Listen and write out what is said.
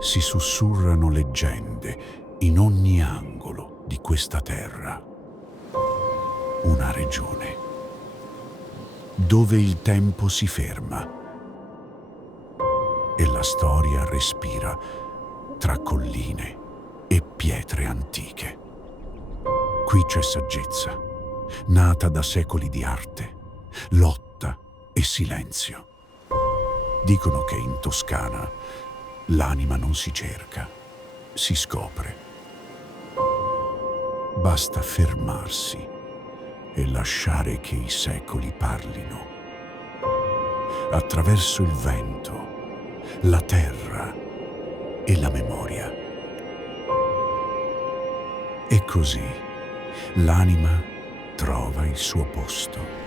Si sussurrano leggende in ogni angolo di questa terra. Una regione dove il tempo si ferma e la storia respira tra colline e pietre antiche. Qui c'è saggezza, nata da secoli di arte, lotta e silenzio. Dicono che in Toscana l'anima non si cerca, si scopre. Basta fermarsi e lasciare che i secoli parlino. Attraverso il vento, la terra e la memoria. E così l'anima trova il suo posto.